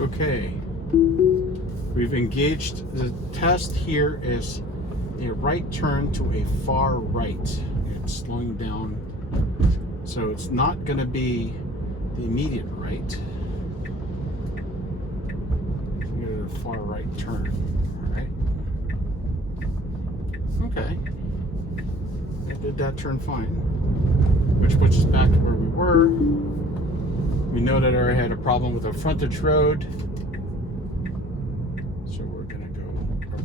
Okay, we've engaged. The test here is a right turn to a far right. It's slowing down, so it's not going to be the immediate right. We're going to a far right turn. All right. Okay. I did that turn fine, which puts us back to where we were. We know that I had a problem with a frontage road, so we're going to go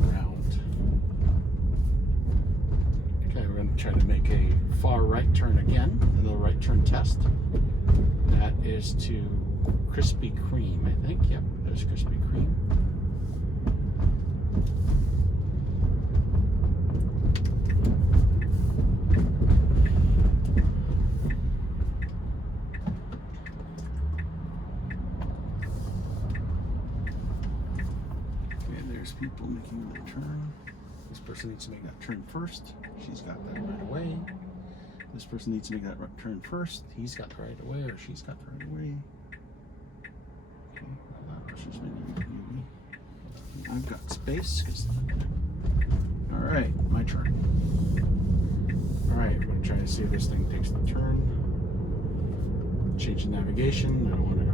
around. Okay, we're going to try to make a far right turn again, another right turn test. That is to Krispy Kreme, I think. Yep, there's Krispy Kreme. People making that turn. This person needs to make that turn first. She's got that right away. This person needs to make that turn first. He's got the right away, or she's got the right away. Okay, that person's maybe. I've got space. All right, my turn. All right, I'm gonna try to see if this thing takes the turn. Change the navigation. I don't want to go.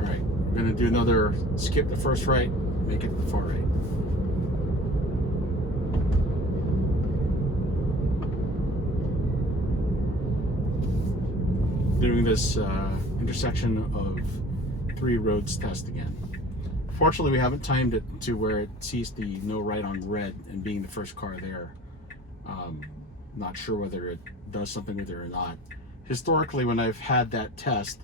All right, we're gonna do another skip the first right. Make it the far right. Doing this intersection of 3 roads test again. Fortunately, we haven't timed it to where it sees the no right on red and being the first car there. Not sure whether it does something with it or not. Historically, when I've had that test,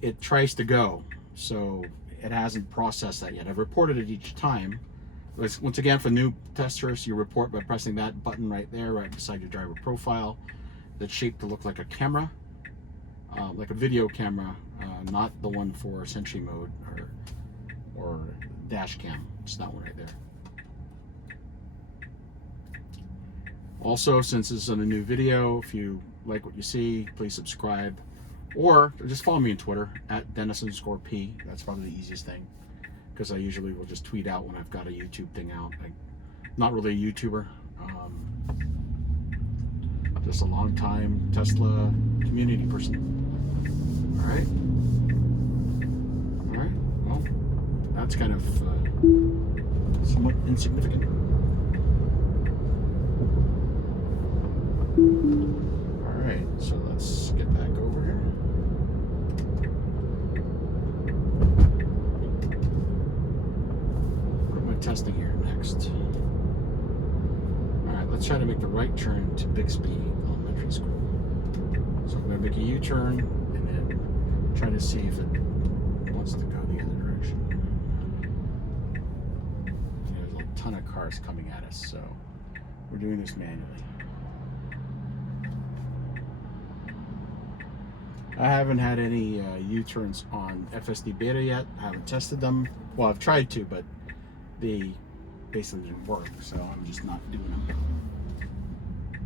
it tries to go. So it hasn't processed that yet. I've reported it each time. Once again, for new testers, you report by pressing that button right there, right beside your driver profile, that's shaped to look like a camera, like a video camera, not the one for Sentry mode or dash cam. It's that one right there. Also, since this is a new video, if you like what you see, please subscribe. Or just follow me on Twitter at Dennis_P. That's probably the easiest thing, because I usually will just tweet out when I've got a YouTube thing out. I'm not really a YouTuber, just a long time Tesla community person. All right. Well, that's kind of somewhat insignificant. All right, so let's get back over here. Testing here next. All right, let's try to make the right turn to Bixby Elementary School. So I'm going to make a U-turn and then try to see if it wants to go the other direction. There's a ton of cars coming at us, so we're doing this manually. I haven't had any U-turns on FSD Beta yet. I haven't tested them. Well, I've tried to, but they basically didn't work, so I'm just not doing them.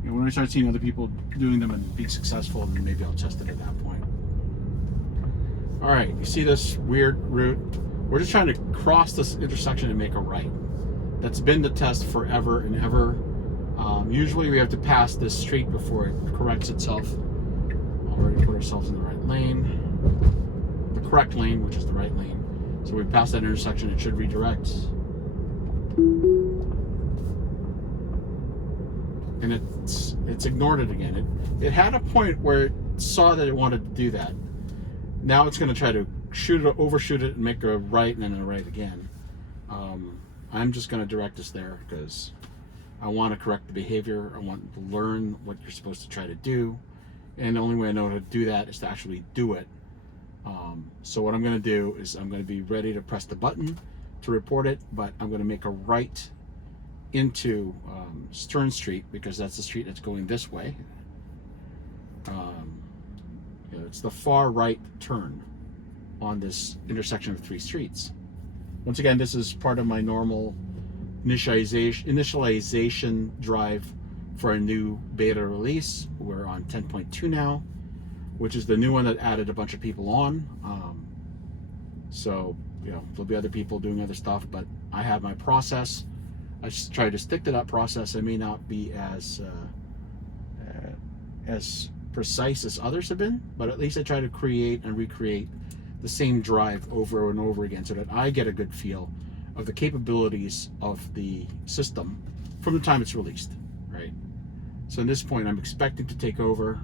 You know, when I start seeing other people doing them and being successful, then maybe I'll test it at that point. All right, you see this weird route? We're just trying to cross this intersection and make a right. That's been the test forever and ever. Usually we have to pass this street before it corrects itself. Already put ourselves in the right lane. The correct lane, which is the right lane. So we pass that intersection, it should redirect. And it's ignored it again. It had a point where it saw that it wanted to do that. Now it's going to try to overshoot it and make a right and then a right again. I'm just going to direct us there because I want to correct the behavior. I want to learn what you're supposed to try to do, and the only way I know how to do that is to actually do it. So what I'm going to do is I'm going to be ready to press the button to report it, but I'm going to make a right into Stern Street because that's the street that's going this way. It's the far right turn on this intersection of 3 streets. Once again, this is part of my normal initialization drive for a new beta release. We're on 10.2 now, which is the new one that added a bunch of people on. So, you know, there'll be other people doing other stuff, but I have my process. I just try to stick to that process. I may not be as precise as others have been, but at least I try to create and recreate the same drive over and over again so that I get a good feel of the capabilities of the system from the time it's released, right? So at this point, I'm expecting to take over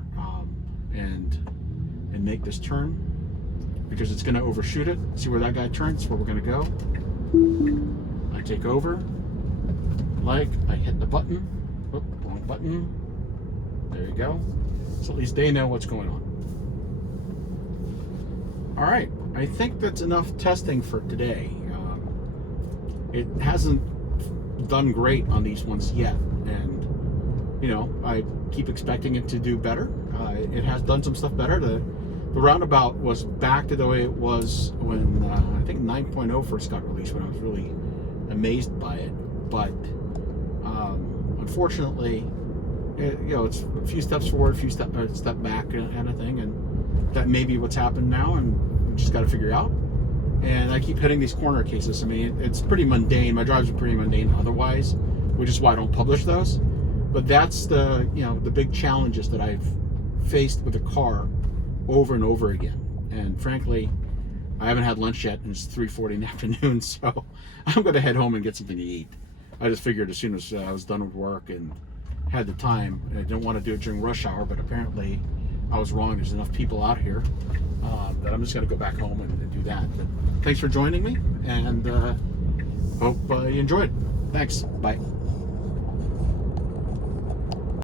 and make this turn, because it's going to overshoot it. See where that guy turns, where we're going to go. I take over, I hit the button. Oop, wrong button. There you go. So at least they know what's going on. All right, I think that's enough testing for today. It hasn't done great on these ones yet, and you know, I keep expecting it to do better. It has done some stuff better. The roundabout was back to the way it was when I think 9.0 first got released, when I was really amazed by it. But unfortunately, you know, it's a few steps forward, a few step back kind of thing, and that may be what's happened now, and we just got to figure out. And I keep hitting these corner cases. I mean, it's pretty mundane. My drives are pretty mundane otherwise, which is why I don't publish those. But that's the, you know, the big challenges that I've faced with the car over and over again. And frankly, I haven't had lunch yet, and it's 3:40 in the afternoon, so I'm going to head home and get something to eat. I just figured as soon as I was done with work and had the time, I didn't want to do it during rush hour, but apparently I was wrong. There's enough people out here that I'm just going to go back home and do that. But thanks for joining me, and hope you enjoyed. Thanks. Bye.